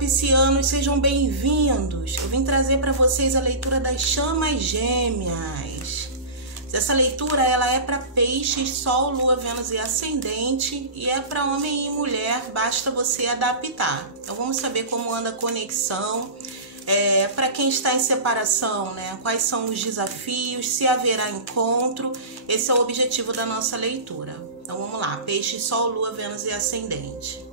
piscianos, sejam bem-vindos. Eu vim trazer para vocês a leitura das chamas gêmeas. Essa leitura ela é para peixes, sol, lua, Vênus e ascendente, e é para homem e mulher, basta você adaptar. Então vamos saber como anda a conexão, para quem está em separação, né? Quais são os desafios, se haverá encontro. Esse é o objetivo da nossa leitura. Então vamos lá, peixe, sol, lua, Vênus e ascendente.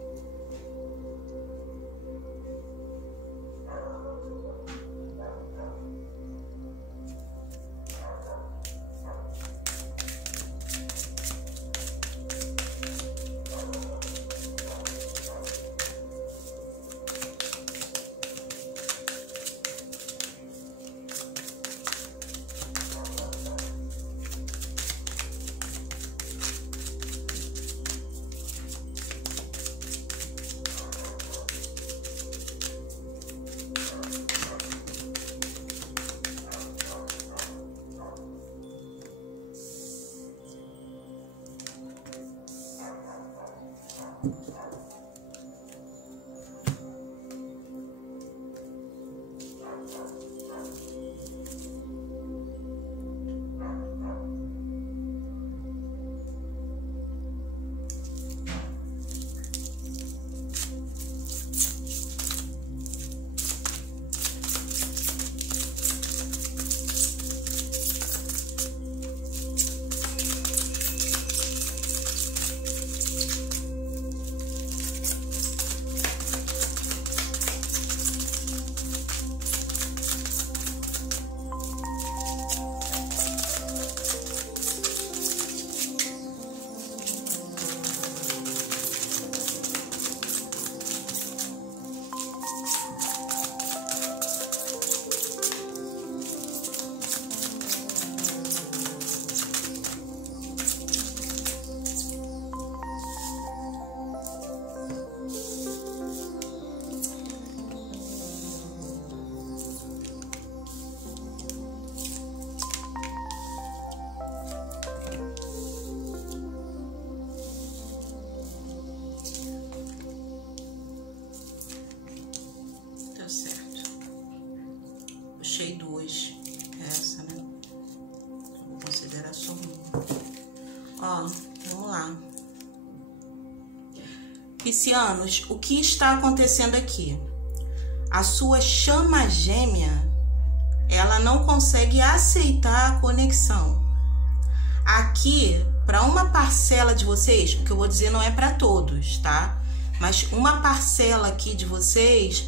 Puxei duas, essa, né? Vou considerar só uma. Ó, vamos lá. Piscianos, o que está acontecendo aqui? A sua chama gêmea, ela não consegue aceitar a conexão. Aqui, para uma parcela de vocês, o que eu vou dizer não é para todos, tá? Mas uma parcela aqui de vocês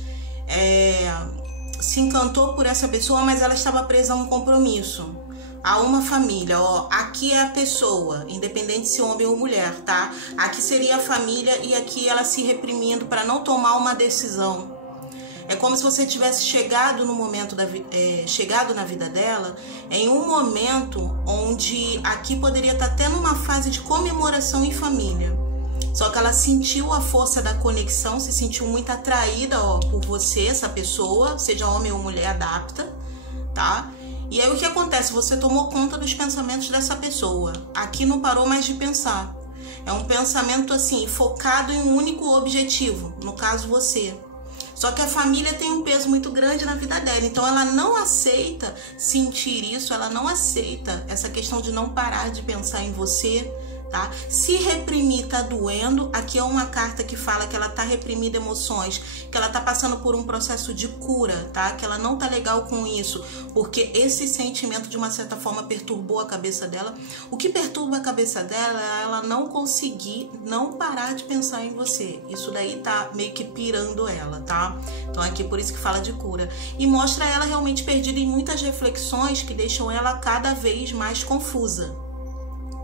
se encantou por essa pessoa, mas ela estava presa a um compromisso, a uma família. Ó, aqui é a pessoa, independente se homem ou mulher, tá? Aqui seria a família e aqui ela se reprimindo para não tomar uma decisão. É como se você tivesse chegado no momento chegado na vida dela em um momento onde aqui poderia estar até numa fase de comemoração em família. Só que ela sentiu a força da conexão, se sentiu muito atraída, ó, por você, essa pessoa, seja homem ou mulher, adapta, tá? E aí o que acontece? Você tomou conta dos pensamentos dessa pessoa. Aqui não parou mais de pensar. É um pensamento assim, focado em um único objetivo, no caso você. Só que a família tem um peso muito grande na vida dela, então ela não aceita sentir isso, ela não aceita essa questão de não parar de pensar em você, tá? Se reprimir tá doendo, aqui é uma carta que fala que ela tá reprimindo emoções, que ela tá passando por um processo de cura, tá? Que ela não tá legal com isso, porque esse sentimento de uma certa forma perturbou a cabeça dela. O que perturba a cabeça dela é ela não conseguir não parar de pensar em você. Isso daí tá meio que pirando ela, tá? Então aqui por isso que fala de cura. E mostra ela realmente perdida em muitas reflexões que deixam ela cada vez mais confusa.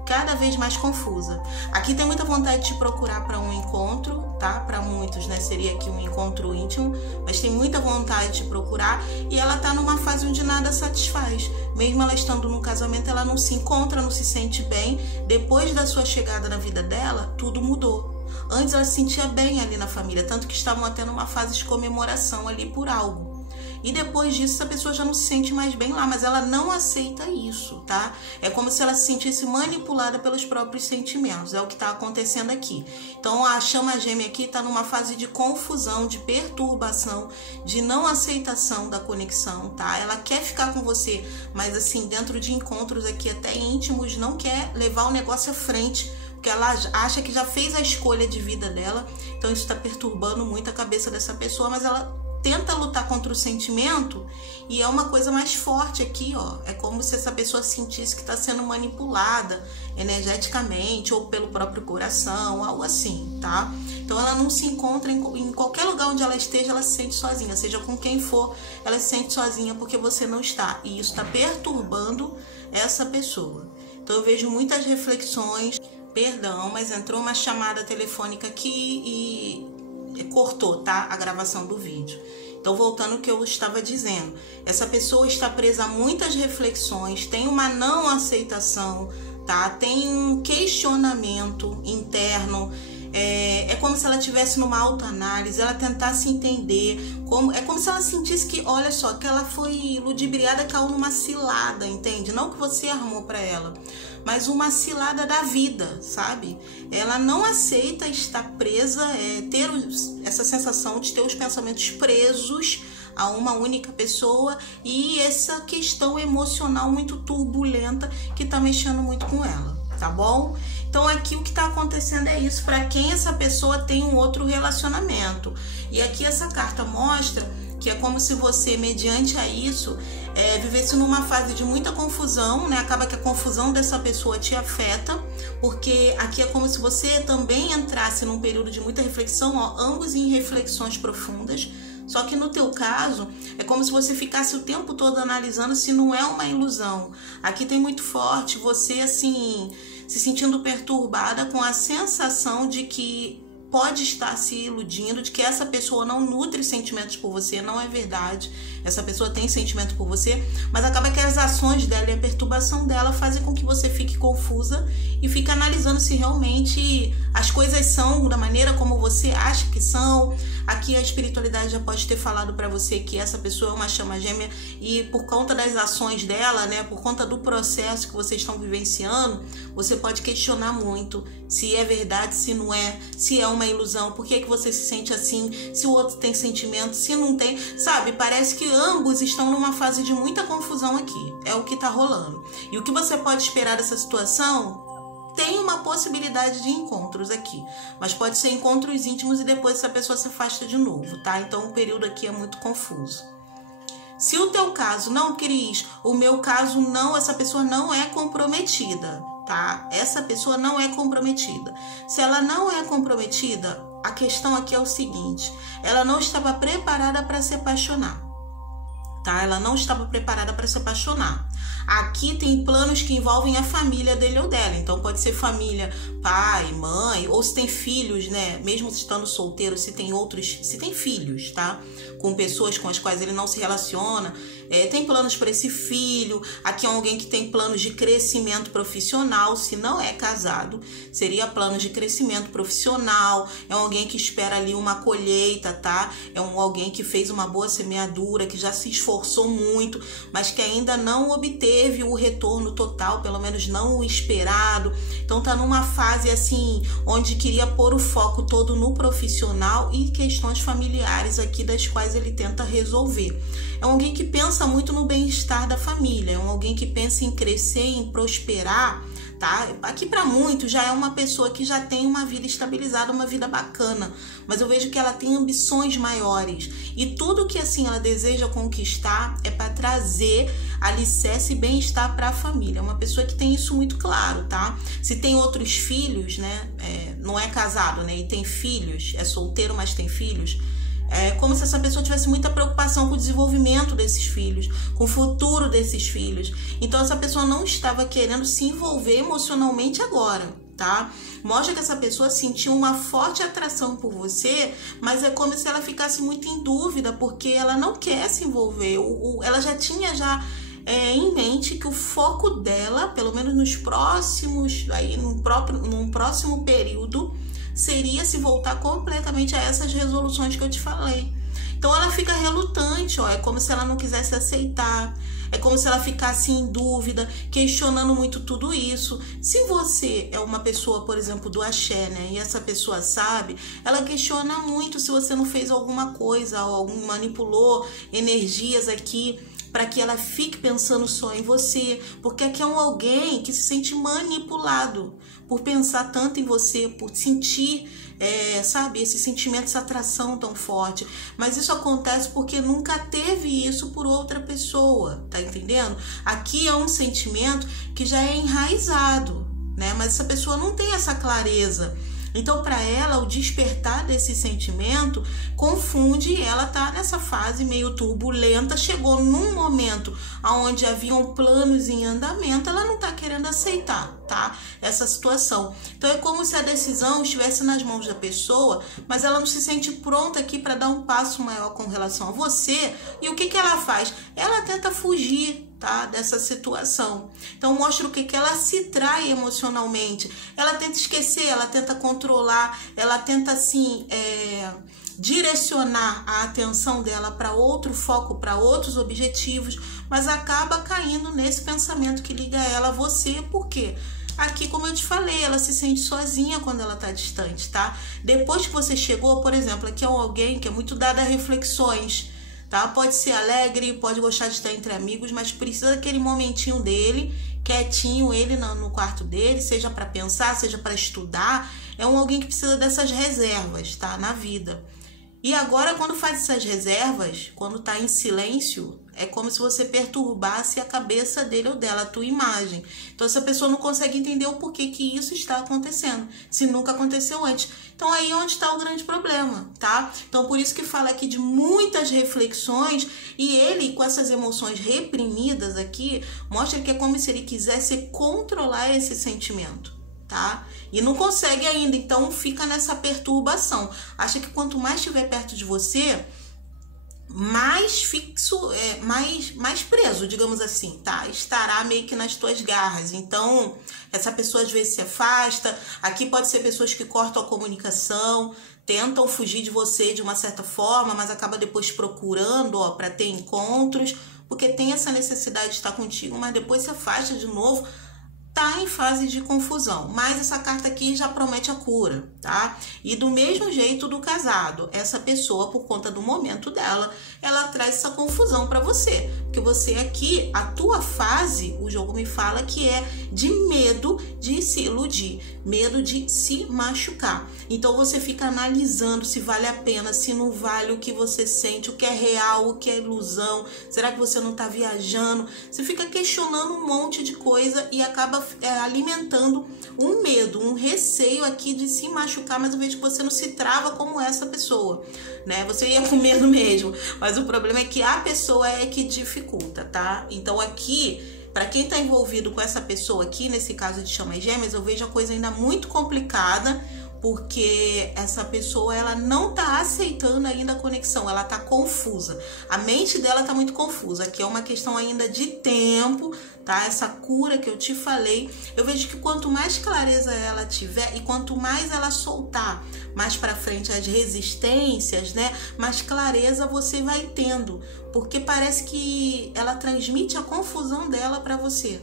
Cada vez mais confusa. Aqui tem muita vontade de te procurar para um encontro, tá? Para muitos, né? Seria aqui um encontro íntimo, mas tem muita vontade de te procurar e ela tá numa fase onde nada satisfaz. Mesmo ela estando no casamento, ela não se encontra, não se sente bem. Depois da sua chegada na vida dela, tudo mudou. Antes ela se sentia bem ali na família, tanto que estavam até numa fase de comemoração ali por algo. e depois disso essa pessoa já não se sente mais bem lá, mas ela não aceita isso, tá? É como se ela se sentisse manipulada pelos próprios sentimentos, é o que está acontecendo aqui. Então a chama gêmea aqui está numa fase de confusão, de perturbação, de não aceitação da conexão, tá? Ela quer ficar com você, mas assim, dentro de encontros aqui até íntimos, não quer levar o negócio à frente, porque ela acha que já fez a escolha de vida dela, então isso está perturbando muito a cabeça dessa pessoa, mas ela tenta lutar contra o sentimento e é uma coisa mais forte aqui, ó. É como se essa pessoa sentisse que está sendo manipulada energeticamente ou pelo próprio coração, algo assim, tá? Então ela não se encontra em qualquer lugar onde ela esteja, ela se sente sozinha, seja com quem for, ela se sente sozinha porque você não está, e isso está perturbando essa pessoa. Então eu vejo muitas reflexões. Perdão, mas entrou uma chamada telefônica aqui e cortou, tá? A gravação do vídeo. Então, voltando ao que eu estava dizendo, essa pessoa está presa a muitas reflexões, tem uma não aceitação, tá? Tem um questionamento interno. É como se ela estivesse numa autoanálise, ela tentasse entender, é como se ela sentisse que, olha só, que ela foi ludibriada, caiu numa cilada, entende? Não que você armou para ela, mas uma cilada da vida, sabe? Ela não aceita estar presa, ter essa sensação de ter os pensamentos presos a uma única pessoa e essa questão emocional muito turbulenta que tá mexendo muito com ela, tá bom? Então aqui o que está acontecendo é isso, para quem essa pessoa tem um outro relacionamento. E aqui essa carta mostra que é como se você, mediante a isso, vivesse numa fase de muita confusão, né? Acaba que a confusão dessa pessoa te afeta, porque aqui é como se você também entrasse num período de muita reflexão, ó, ambos em reflexões profundas. Só que no teu caso, é como se você ficasse o tempo todo analisando se não é uma ilusão. Aqui tem muito forte você, assim, se sentindo perturbada com a sensação de que pode estar se iludindo, de que essa pessoa não nutre sentimentos por você. Não é verdade. Essa pessoa tem sentimento por você, mas acaba que as ações dela e a perturbação dela fazem com que você fique confusa e fique analisando se realmente as coisas são da maneira como você acha que são. Aqui a espiritualidade já pode ter falado para você que essa pessoa é uma chama gêmea e por conta das ações dela, né, por conta do processo que vocês estão vivenciando, você pode questionar muito se é verdade, se não é, se é uma ilusão, por que você se sente assim, se o outro tem sentimento, se não tem, sabe? Parece que ambos estão numa fase de muita confusão aqui, é o que tá rolando. E o que você pode esperar dessa situação? Tem uma possibilidade de encontros aqui, mas pode ser encontros íntimos e depois essa pessoa se afasta de novo, tá? Então o período aqui é muito confuso. Se o teu caso, não, Cris, o meu caso não, essa pessoa não é comprometida, tá? Essa pessoa não é comprometida. Se ela não é comprometida, a questão aqui é o seguinte, ela não estava preparada para se apaixonar, tá? Ela não estava preparada para se apaixonar. Aqui tem planos que envolvem a família dele ou dela. Então pode ser família, pai, mãe, ou se tem filhos, né? Mesmo estando solteiro, se tem filhos, tá? Com pessoas com as quais ele não se relaciona. Tem planos para esse filho. Aqui é alguém que tem planos de crescimento profissional. Se não é casado, seria planos de crescimento profissional. É alguém que espera ali uma colheita, tá? É alguém que fez uma boa semeadura, que já se esforçou muito, mas que ainda não obteve o retorno total, pelo menos não o esperado. Então tá numa fase assim, onde queria pôr o foco todo no profissional e questões familiares aqui das quais ele tenta resolver. É alguém que pensa muito no bem-estar da família, é alguém que pensa em crescer, em prosperar, tá? Aqui para muitos já é uma pessoa que já tem uma vida estabilizada, uma vida bacana, mas eu vejo que ela tem ambições maiores e tudo que assim ela deseja conquistar é para trazer alicerce e bem-estar para a família. É uma pessoa que tem isso muito claro, tá? Se tem outros filhos, né? Não é casado, né? E tem filhos, é solteiro, mas tem filhos. É como se essa pessoa tivesse muita preocupação com o desenvolvimento desses filhos, com o futuro desses filhos. Então essa pessoa não estava querendo se envolver emocionalmente agora, tá? Mostra que essa pessoa sentiu uma forte atração por você, mas é como se ela ficasse muito em dúvida, porque ela não quer se envolver. Ela já tinha em mente que o foco dela, pelo menos nos próximos, num próximo período, seria se voltar completamente a essas resoluções que eu te falei. Então ela fica relutante, ó, é como se ela não quisesse aceitar, é como se ela ficasse em dúvida, questionando muito tudo isso. Se você é uma pessoa, por exemplo, do axé, né, e essa pessoa sabe, ela questiona muito se você não fez alguma coisa, ou manipulou energias aqui, para que ela fique pensando só em você, porque aqui é alguém que se sente manipulado por pensar tanto em você, por sentir, sabe, esse sentimento, essa atração tão forte. Mas isso acontece porque nunca teve isso por outra pessoa, tá entendendo? Aqui é um sentimento que já é enraizado, né? Mas essa pessoa não tem essa clareza. Então, para ela, o despertar desse sentimento confunde, ela tá nessa fase meio turbulenta, chegou num momento onde haviam planos em andamento, ela não tá querendo aceitar, tá? Essa situação. Então, é como se a decisão estivesse nas mãos da pessoa, mas ela não se sente pronta aqui para dar um passo maior com relação a você. E o que que ela faz? Ela tenta fugir, tá, dessa situação. Então mostra o que ela se trai emocionalmente. Ela tenta esquecer, ela tenta controlar, ela tenta assim direcionar a atenção dela para outro foco, para outros objetivos, mas acaba caindo nesse pensamento que liga ela a você. Por quê? Aqui, como eu te falei, ela se sente sozinha quando ela tá distante, tá? Depois que você chegou, por exemplo, aqui é alguém que é muito dado a reflexões, tá? Pode ser alegre, pode gostar de estar entre amigos, mas precisa daquele momentinho dele, quietinho, ele no quarto dele, seja para pensar, seja para estudar. É alguém que precisa dessas reservas, tá? Na vida. E agora, quando faz essas reservas, quando tá em silêncio, é como se você perturbasse a cabeça dele ou dela, a tua imagem. Então, essa pessoa não consegue entender o porquê que isso está acontecendo, se nunca aconteceu antes. Então, aí é onde está o grande problema, tá? Então, por isso que fala aqui de muitas reflexões, e ele, com essas emoções reprimidas aqui, mostra que é como se ele quisesse controlar esse sentimento, tá? E não consegue ainda, então fica nessa perturbação. Acha que quanto mais estiver perto de você, mais fixo, mais preso, digamos assim, tá? Estará meio que nas tuas garras. Então, essa pessoa às vezes se afasta. Aqui pode ser pessoas que cortam a comunicação, tentam fugir de você de uma certa forma, mas acaba depois procurando, ó, para ter encontros, porque tem essa necessidade de estar contigo, mas depois se afasta de novo. Tá em fase de confusão, mas essa carta aqui já promete a cura, tá? E do mesmo jeito do casado, essa pessoa, por conta do momento dela, ela traz essa confusão para você, porque você aqui, a tua fase, o jogo me fala que é de medo de se iludir, medo de se machucar. Então você fica analisando se vale a pena, se não vale, o que você sente, o que é real, o que é ilusão, será que você não tá viajando? Você fica questionando um monte de coisa e acaba alimentando um medo, um receio aqui de se machucar, mas eu vejo que você não se trava como essa pessoa, né? Você ia com medo mesmo, mas o problema é que a pessoa é que dificulta, tá? Então aqui, para quem tá envolvido com essa pessoa aqui, nesse caso de chamas gêmeas, eu vejo a coisa ainda muito complicada, porque essa pessoa, ela não tá aceitando ainda a conexão, ela tá confusa. A mente dela tá muito confusa, que é uma questão ainda de tempo, tá? Essa cura que eu te falei, eu vejo que quanto mais clareza ela tiver e quanto mais ela soltar mais para frente as resistências, né? Mais clareza você vai tendo, porque parece que ela transmite a confusão dela para você.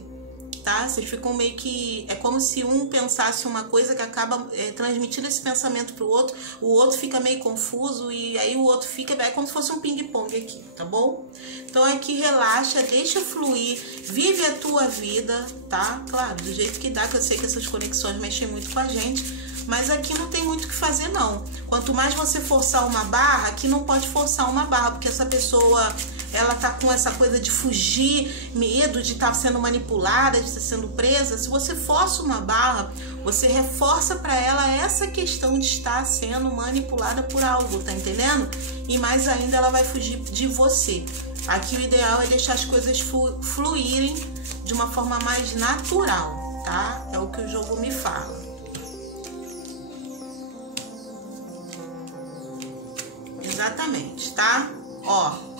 Tá? Vocês ficam meio que... É como se um pensasse uma coisa que acaba transmitindo esse pensamento pro outro, o outro fica meio confuso e aí o outro fica... É como se fosse um ping-pong aqui, tá bom? Então aqui relaxa, deixa fluir, vive a tua vida, tá? Claro, do jeito que dá, que eu sei que essas conexões mexem muito com a gente, mas aqui não tem muito o que fazer, não. Quanto mais você forçar uma barra, aqui não pode forçar uma barra, porque essa pessoa... ela tá com essa coisa de fugir, medo de estar sendo manipulada, de estar sendo presa. Se você força uma barra, você reforça para ela essa questão de estar sendo manipulada por algo, tá entendendo? E mais ainda, ela vai fugir de você. Aqui o ideal é deixar as coisas fluírem de uma forma mais natural, tá? É o que o jogo me fala. Exatamente, tá? Ó,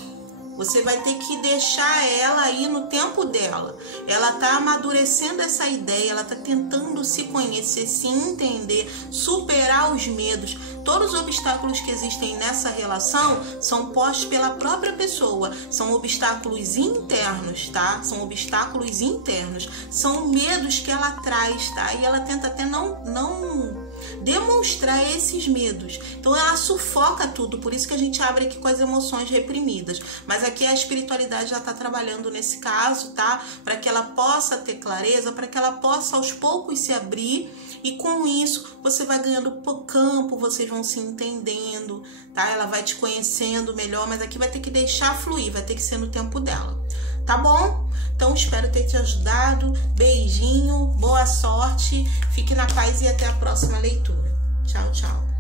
Você vai ter que deixar ela aí no tempo dela. Ela tá amadurecendo essa ideia, ela tá tentando se conhecer, se entender, superar os medos. Todos os obstáculos que existem nessa relação são postos pela própria pessoa. São obstáculos internos, tá? São obstáculos internos. São medos que ela traz, tá? E ela tenta até não demonstrar esses medos. Então ela sufoca tudo, por isso que a gente abre aqui com as emoções reprimidas. Mas aqui a espiritualidade já está trabalhando nesse caso, tá? Para que ela possa ter clareza, para que ela possa aos poucos se abrir, e com isso você vai ganhando campo, vocês vão se entendendo, tá? Ela vai te conhecendo melhor, mas aqui vai ter que deixar fluir, vai ter que ser no tempo dela. Tá bom? Então espero ter te ajudado. Beijinho, boa sorte, fique na paz e até a próxima leitura. Tchau, tchau.